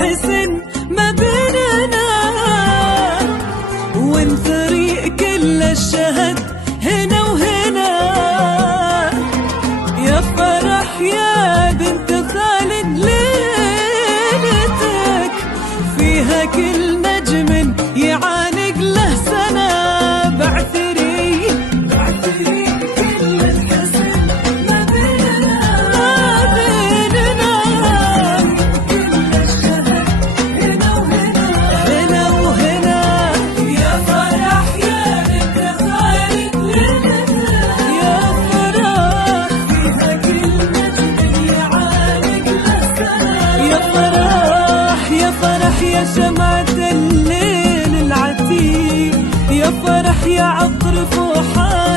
الحسن ما بيننا، ونثري كل الشهد هنا وهنا. يا فرح يا بنت خالد ليلتك، فيها كل نجم يعانق له سنة. بعثري كل الحسن ما بيننا، كل الشهد هنا وهنا، هنا وهنا. يا فرح يا بنت خالد ليلتك، يا فرح فيها كل نجم يعانق له سنة. يا فرح يا فرح يا شمعة الليل العتيق، يا فرح يا عطر فوحان